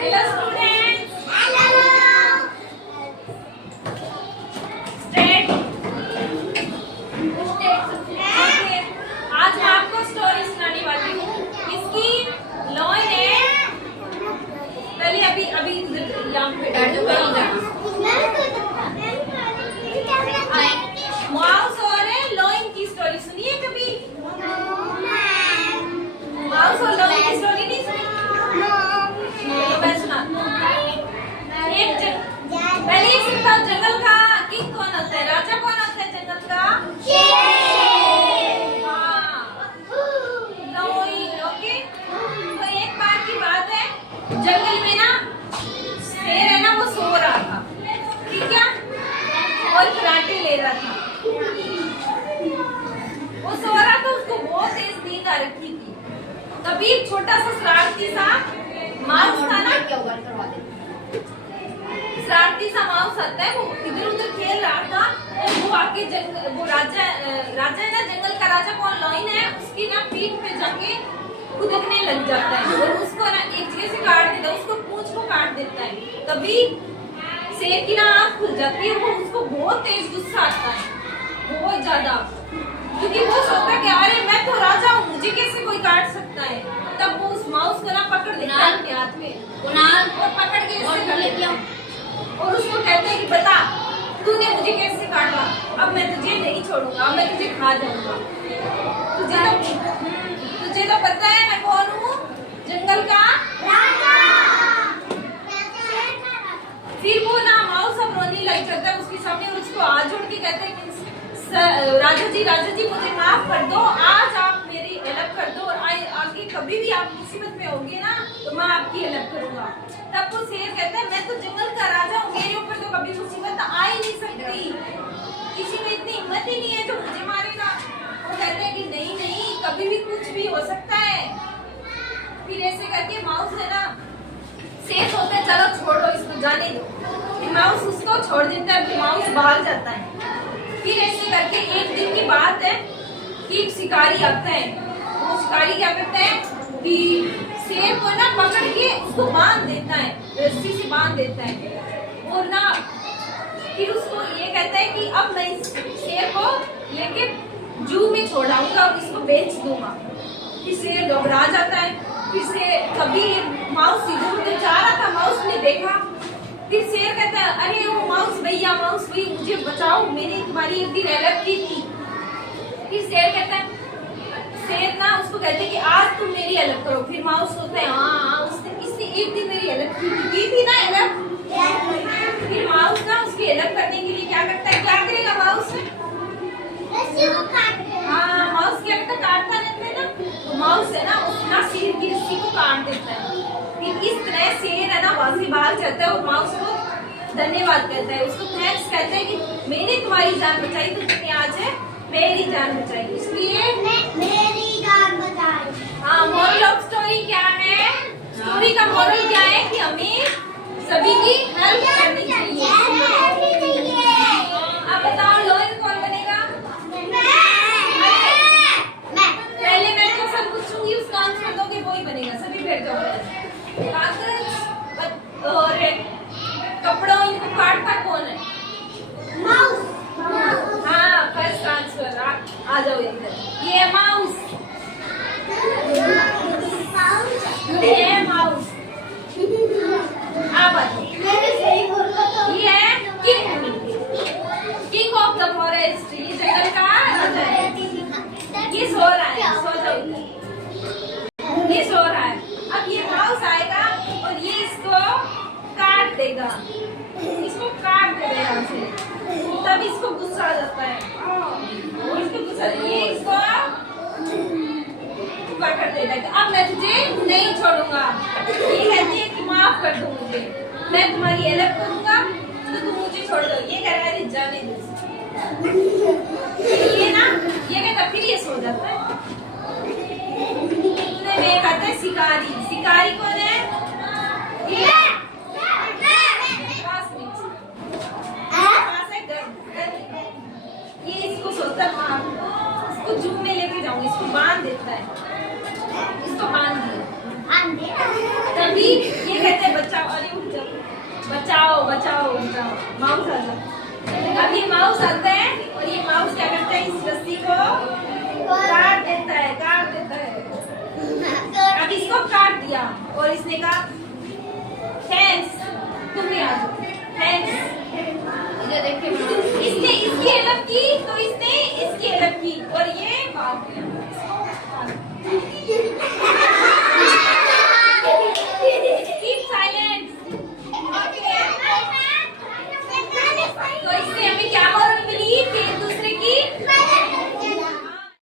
Hello students. Hello. Straight. Okay. आज मैं आपको स्टोरी सुनाने वाली हूँ। इसकी लॉइन है। पहले अभी यहाँ पे बैठ जाओ, कहीं जाना। माउस और लॉइन की स्टोरी सुनिए कभी? माउस और लॉइन की स्टोरी नहीं सुनी? तो मैं सुनाती हूँ। पहले एक सिर्फ जंगल का किंग कौन होता है? राजा कौन होता है जंगल का? ओके। तो एक बार की बात है, जंगल में ना शेर है ना, वो सो रहा था, ठीक है, और कराटे ले रहा था। वो सो रहा था, उसको बहुत तेज नींद आ रखी थी। तभी एक छोटा सा शरारती सा माउस था ना, शरारती सा माउस आता है, वो इधर उधर खेल रहा था और वो आके वो राजा है ना, जंगल का राजा कौन? लॉइन है, उसकी ना पीठ पे जाके खुदकने लग जाता है और उसको ना एक जगह से काट देता है, उसको पूंछ को काट देता है। तभी शेर की ना आँख खुल जाती है, वो उसको बहुत तेज गुस्सा आता है, बहुत ज्यादा, क्योंकि वो सोचता है कि अरे मैं तो राजा हूँ, मुझे कैसे कोई काट सकता है। तब वो उस माउस को ना पकड़ देता है अपने हाथ में, और पकड़ के ऐसे कर लेती है और उसको कहते हैं कि बता तूने मुझे कैसे काटा, अब मैं तुझे नहीं छोड़ूंगा, अब मैं तुझे खा जाऊंगा। तुझे तो पता है मैं कौन हूँ? जंगल का राजा। फिर वो ना माउस अब रोने लग जाता है उसके सामने और उसको हाथ जोड़ के कहते हैं कि राजा जी मुझे माफ कर दो, आज आप मेरी हेल्प कर दो और आगे कभी भी आप मुसीबत में होगे ना तो मैं आपकी हेल्प करूंगा। तब वो शेर कहता है मैं तो जंगल का राजा हूँ, मेरे ऊपर तो कभी मुसीबत आ ही नहीं सकती, किसी में इतनी हिम्मत ही नहीं है जो मुझे मारेगा। वो कहते हैं कि नहीं नहीं, कभी भी कुछ भी हो सकता है। फिर ऐसे करके माउस है ना, शेर सोचता है चलो छोड़ो इसको, जाने दो। फिर माउस उसको छोड़ देता है, फिर माउस भाग जाता है। फिर ऐसे करके एक दिन की बात है कि एक शिकारी आता है। वो शिकारी क्या करता है कि शेर को ना पकड़ के उसको बांध देता है, रस्सी से बांध देता है और ना फिर उसको ये कहता है कि अब मैं इस शेर को लेके जू में छोड़ाऊंगा और इसको बेच दूंगा। फिर शेर घबरा जाता है। फिर से कभी माउस इधर उधर जा रहा था, माउस ने देखा। फिर शेर कहता है अरे वो माउस भैया मुझे बचाओ, मैंने तुम्हारी एक दिन हेल्प की थी। फिर शेर कहता है, शेर ना उसको कहते हैं कि आज तुम मेरी हेल्प करो। फिर माउस सोचता है हाँ इसने एक दिन मेरी हेल्प की थी ना हेल्प। फिर माउस ना उसकी हेल्प करने के लिए क्या करता है, क्या करेगा माउस? हाँ, माउस क्या करता है, काटता रहता है ना, तो माउस है ना उसका शेर की रस्सी को काट देता है। फिर इस तरह शेर है ना वहां से भाग जाता है और माउस को धन्यवाद कहता है, उसको थैंक्स कहता है कि मैंने तुम्हारी जान बचाई तो तुमने आज है मेरी जान बचाई, इसलिए मेरी जान बचाई। हाँ, मोरल ऑफ स्टोरी क्या है? स्टोरी का मोरल क्या है कि हमें सभी की हेल्प करनी चाहिए। आप बताओ लॉइन कौन बनेगा? पहले मैं क्वेश्चन पूछूंगी, उसका आंसर दोगे, वो ही बनेगा। सभी बैठ जाओ। कागज और कपड़ों इनको काटता कौन है? माउस। हाँ, फर्स्ट आंसर। आ जाओ इधर। ये माउस, ये है माउस। आप बताओ। ये है किंग ऑफ द फॉरेस्ट, ये जंगल का राजा है। ये सो रहा है, सो जाओ। ये सो रहा है। अब ये माउस आएगा और ये इसको काट देगा, इसको काट देगा यहाँ से। तब इसको गुस्सा आ जाता है, इसको गुस्सा, ये इसको पकड़ देता है। अब मैं तुझे नहीं छोड़ूंगा। ये कहती है कि माफ कर दो मुझे, मैं तुम्हारी हेल्प करूंगा तो तुम मुझे छोड़ दो। ये कह रहा है जाने दो। ये ना ये कहता, फिर ये सो जाता है। में कहते हैं शिकारी। शिकारी कौन है? ये इसको सोचता है इसको जू में लेके जाऊंगी, इसको बांध देता है, इसको बांध दिया। तभी ये कहते हैं बचाओ, अरे उठ जाओ, बचाओ बचाओ बचाओ, माउस आ जाओ। अब ये माउस आता है और ये माउस क्या करता है, इस रस्सी को काट देता है, काट देता है। अब इसको काट दिया और इसने कहा थैंक्स, तुम भी आ जाओ, थैंक्स। इधर देखिए, इसने इसकी हेल्प की तो इसने इसकी हेल्प की और ये भाग गया।